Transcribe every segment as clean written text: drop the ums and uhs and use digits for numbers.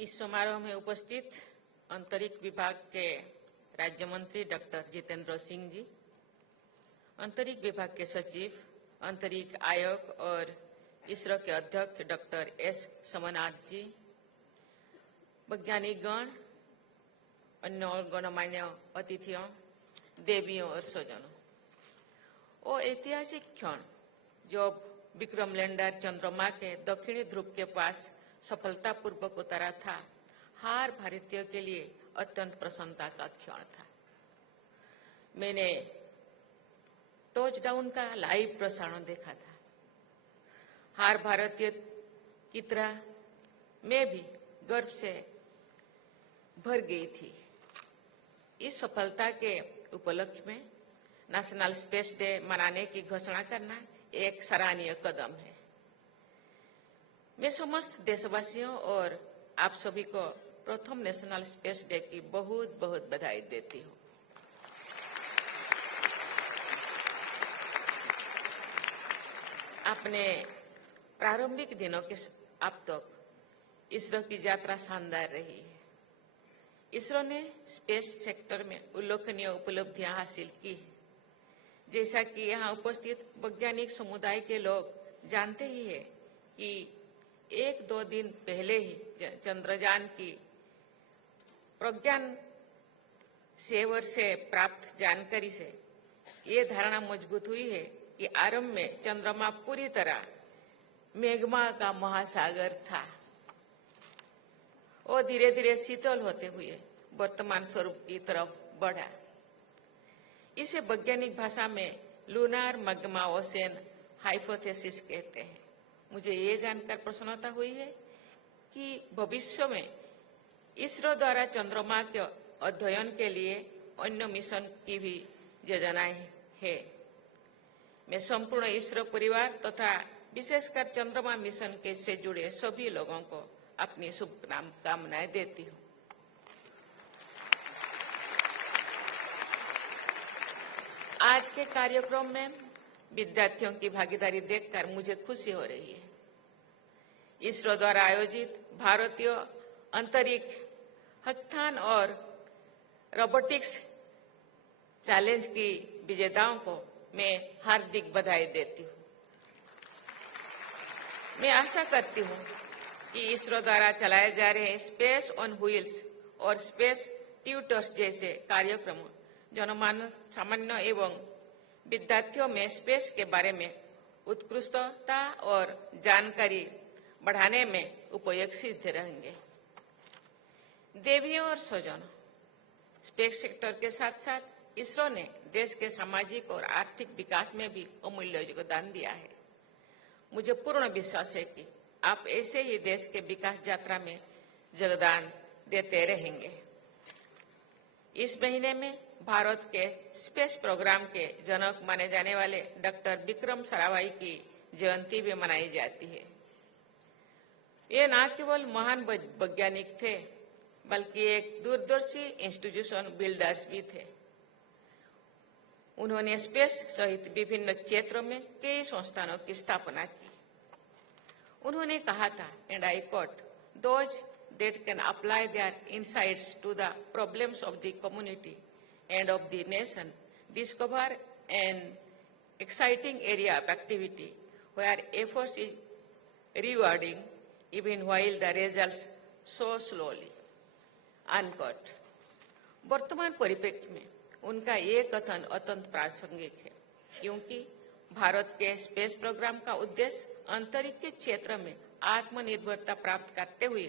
इस समारोह में उपस्थित अंतरिक्ष विभाग के राज्य मंत्री डॉक्टर जितेंद्र सिंह जी, अंतरिक्ष विभाग के सचिव, अंतरिक्ष आयोग और इसरो के अध्यक्ष डॉक्टर एस सोमनाथ जी, वैज्ञानिक गण, अन्य गणमान्य अतिथियों, देवियों और स्वजनों, वो ऐतिहासिक क्षण जब विक्रम लैंडर चंद्रमा के दक्षिणी ध्रुव के पास सफलतापूर्वक उतरा था, हर भारतीयों के लिए अत्यंत प्रसन्नता का क्षण था। मैंने टचडाउन का लाइव प्रसारण देखा था। हर भारतीय की तरह मैं भी गर्व से भर गई थी। इस सफलता के उपलक्ष्य में नेशनल स्पेस डे मनाने की घोषणा करना एक सराहनीय कदम है। मैं समस्त देशवासियों और आप सभी को प्रथम नेशनल स्पेस डे की बहुत बहुत बधाई देती हूँ। अपने प्रारंभिक दिनों के अब तक इसरो की यात्रा शानदार रही है। इसरो ने स्पेस सेक्टर में उल्लेखनीय उपलब्धियां हासिल की है। जैसा कि यहाँ उपस्थित वैज्ञानिक समुदाय के लोग जानते ही है कि 1-2 दिन पहले ही चंद्रयान की प्रज्ञान सेवर से प्राप्त जानकारी से ये धारणा मजबूत हुई है कि आरंभ में चंद्रमा पूरी तरह मैग्मा का महासागर था और धीरे धीरे शीतल होते हुए वर्तमान स्वरूप की तरफ बढ़ा। इसे वैज्ञानिक भाषा में लूनार मैग्मा ओशन हाइपोथेसिस कहते हैं। मुझे ये जानकर प्रसन्नता हुई है कि भविष्य में इसरो द्वारा चंद्रमा के अध्ययन के लिए अन्य मिशन की भी योजनाएं है। मैं संपूर्ण इसरो परिवार तथा विशेषकर चंद्रमा मिशन के से जुड़े सभी लोगों को अपनी शुभकामनाएं देती हूँ। आज के कार्यक्रम में विद्यार्थियों की भागीदारी देखकर मुझे खुशी हो रही है। इसरो द्वारा आयोजित भारतीय अंतरिक्ष हैकाथॉन और रोबोटिक्स चैलेंज की विजेताओं को मैं हार्दिक बधाई देती हूँ। मैं आशा करती हूँ कि इसरो द्वारा चलाए जा रहे स्पेस ऑन व्हील्स और स्पेस ट्यूटर्स जैसे कार्यक्रम जनमानस सामान्य एवं विद्यार्थियों में स्पेस के बारे में उत्कृष्टता और जानकारी बढ़ाने में उपयोगी सिद्ध रहेंगे। देवियों और स्वजनों, स्पेस सेक्टर के साथ साथ इसरो ने देश के सामाजिक और आर्थिक विकास में भी अमूल्य योगदान दिया है। मुझे पूर्ण विश्वास है कि आप ऐसे ही देश के विकास यात्रा में योगदान देते रहेंगे। इस महीने में भारत के स्पेस प्रोग्राम के जनक माने जाने वाले डॉक्टर विक्रम साराभाई की जयंती भी मनाई जाती है। ये न केवल महान वैज्ञानिक थे बल्कि एक दूरदर्शी इंस्टीट्यूशन बिल्डर्स भी थे। उन्होंने स्पेस सहित विभिन्न क्षेत्रों में कई संस्थानों की स्थापना की। उन्होंने कहा था, and I quote, "Those that can apply their insights to the problems of the community and of the nation discover an exciting area of activity where efforts is rewarding even while the results so slowly." Unquote. वर्तमान परिप्रेक्ष्य में उनका ये कथन अत्यंत प्रासंगिक है, क्योंकि भारत के स्पेस प्रोग्राम का उद्देश्य अंतरिक्ष के क्षेत्र में आत्मनिर्भरता प्राप्त करते हुए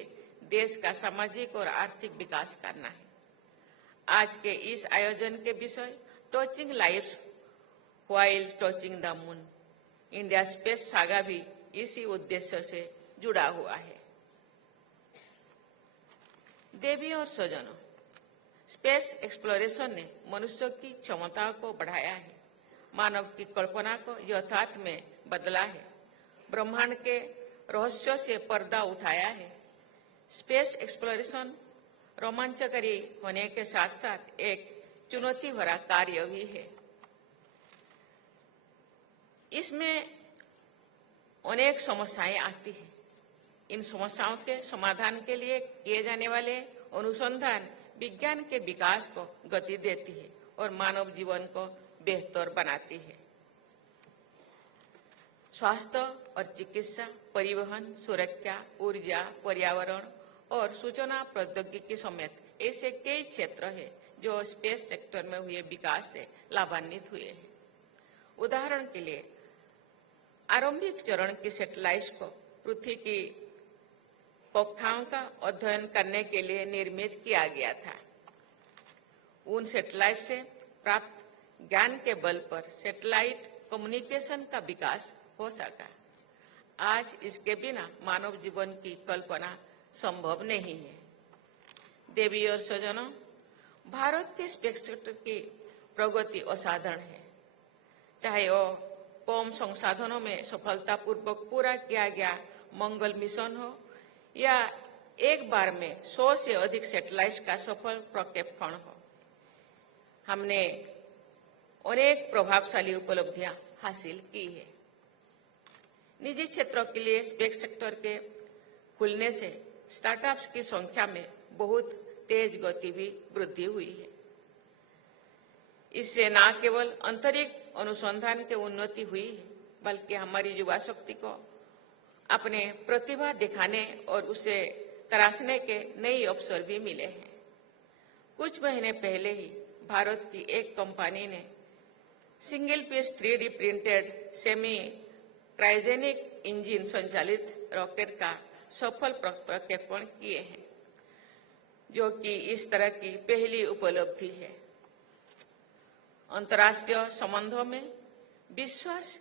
देश का सामाजिक और आर्थिक विकास करना है। आज के इस आयोजन के विषय touching lives while touching the moon, India space saga भी इसी उद्देश्य से जुड़ा हुआ है। देवियों और स्वजनों, स्पेस एक्सप्लोरेशन ने मनुष्य की क्षमताओं को बढ़ाया है, मानव की कल्पना को यथार्थ में बदला है, ब्रह्मांड के रहस्यों से पर्दा उठाया है। स्पेस एक्सप्लोरेशन रोमांचकारी होने के साथ साथ एक चुनौती भरा कार्य भी है। इसमें अनेक समस्याएं आती हैं। इन समस्याओं के समाधान के लिए किए जाने वाले अनुसंधान विज्ञान के विकास को गति देती है और मानव जीवन को बेहतर बनाती है। स्वास्थ्य और चिकित्सा, परिवहन, सुरक्षा, ऊर्जा, पर्यावरण और सूचना प्रौद्योगिकी समेत ऐसे कई क्षेत्र हैं जो स्पेस सेक्टर में हुए विकास से लाभान्वित हुए हैं। उदाहरण के लिए आरंभिक चरण की सैटेलाइट्स को पृथ्वी की कक्षाओं का अध्ययन करने के लिए निर्मित किया गया था। उन सैटेलाइट से प्राप्त ज्ञान के बल पर सैटेलाइट कम्युनिकेशन का विकास हो सका। आज इसके बिना मानव जीवन की कल्पना संभव नहीं है। देवी और स्वजनों, भारत के स्पेस सेक्टर की प्रगति असाधारण है। चाहे वो कम संसाधनों में सफलतापूर्वक पूरा किया गया मंगल मिशन हो या एक बार में 100 से अधिक सैटेलाइट्स का सफल प्रक्षेपण हो, हमने अनेक प्रभावशाली उपलब्धियां हासिल की है। निजी क्षेत्रों के लिए स्पेस सेक्टर के खुलने से स्टार्टअप्स की संख्या में बहुत तेज गति भी वृद्धि हुई है। इससे न केवल अंतरिक्ष अनुसंधान की उन्नति हुई है, बल्कि हमारी युवा शक्ति को अपने प्रतिभा दिखाने और उसे तराशने के नए अवसर भी मिले हैं। कुछ महीने पहले ही भारत की एक कंपनी ने single piece 3D printed semi cryogenic engine संचालित रॉकेट का सफल प्रक्षेपण किए हैं, जो कि इस तरह की पहली उपलब्धि है। अंतर्राष्ट्रीय संबंधों में विश्वास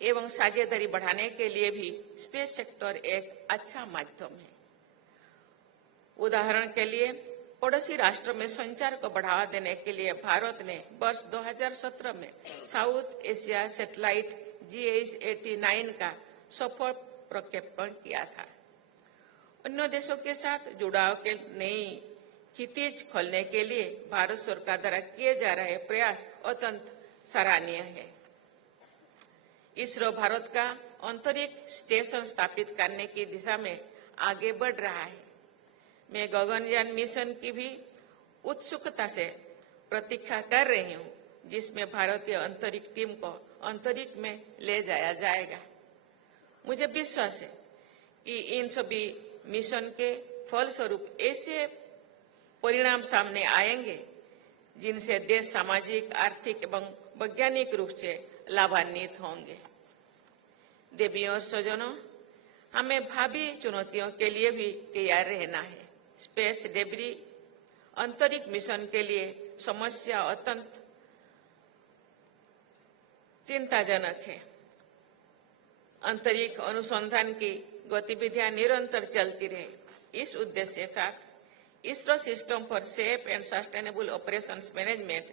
एवं साझेदारी बढ़ाने के लिए भी स्पेस सेक्टर एक अच्छा माध्यम है। उदाहरण के लिए पड़ोसी राष्ट्रों में संचार को बढ़ावा देने के लिए भारत ने वर्ष 2017 में साउथ एशिया सैटेलाइट GS-89 का सफल प्रक्षेपण किया था। अन्य देशों के साथ जुड़ाव के नई क्षितिज खोलने के लिए भारत सरकार द्वारा किए जा रहे प्रयास अत्यंत सराहनीय है। इसरो भारत का अंतरिक्ष स्टेशन स्थापित करने की दिशा में आगे बढ़ रहा है। मैं गगनयान मिशन की भी उत्सुकता से प्रतीक्षा कर रही हूँ, जिसमें भारतीय अंतरिक्ष टीम को अंतरिक्ष में ले जाया जाएगा। मुझे विश्वास है कि इन सभी मिशन के फलस्वरूप ऐसे परिणाम सामने आएंगे जिनसे देश सामाजिक, आर्थिक एवं वैज्ञानिक रूप से लाभान्वित होंगे। देवियों और स्वजनों, हमें भावी चुनौतियों के लिए भी तैयार रहना है। स्पेस डेब्री अंतरिक्ष मिशन के लिए समस्या अत्यंत चिंताजनक है। अंतरिक्ष अनुसंधान की गतिविधियां निरंतर चलती रहे, इस उद्देश्य के साथ ISRO system for safe and sustainable operations management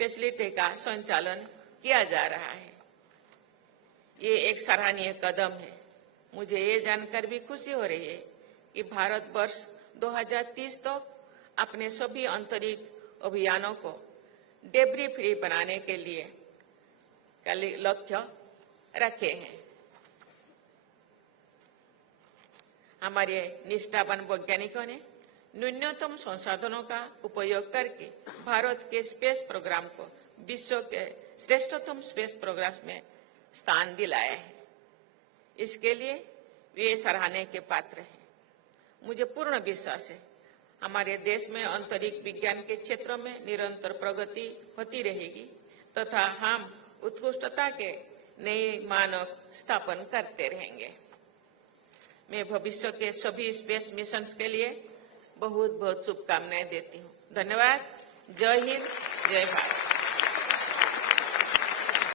facility का संचालन किया जा रहा है। ये एक सराहनीय कदम है। मुझे ये जानकर भी खुशी हो रही है कि भारत वर्ष 2030 तक अपने सभी अंतरिक्ष अभियानों को डेब्री फ्री बनाने के लिए लक्ष्य रखे हैं। हमारे निष्ठावान वैज्ञानिकों ने न्यूनतम संसाधनों का उपयोग करके भारत के स्पेस प्रोग्राम को विश्व के श्रेष्ठतम स्पेस प्रोग्राम में स्थान दिलाया है। इसके लिए वे सराहने के पात्र हैं। मुझे पूर्ण विश्वास है हमारे देश में अंतरिक्ष विज्ञान के क्षेत्रों में निरंतर प्रगति होती रहेगी तथा हम उत्कृष्टता के नए मानक स्थापन करते रहेंगे। मैं भविष्य के सभी स्पेस मिशंस के लिए बहुत बहुत शुभकामनाएं देती हूँ। धन्यवाद। जय हिंद, जय भारत।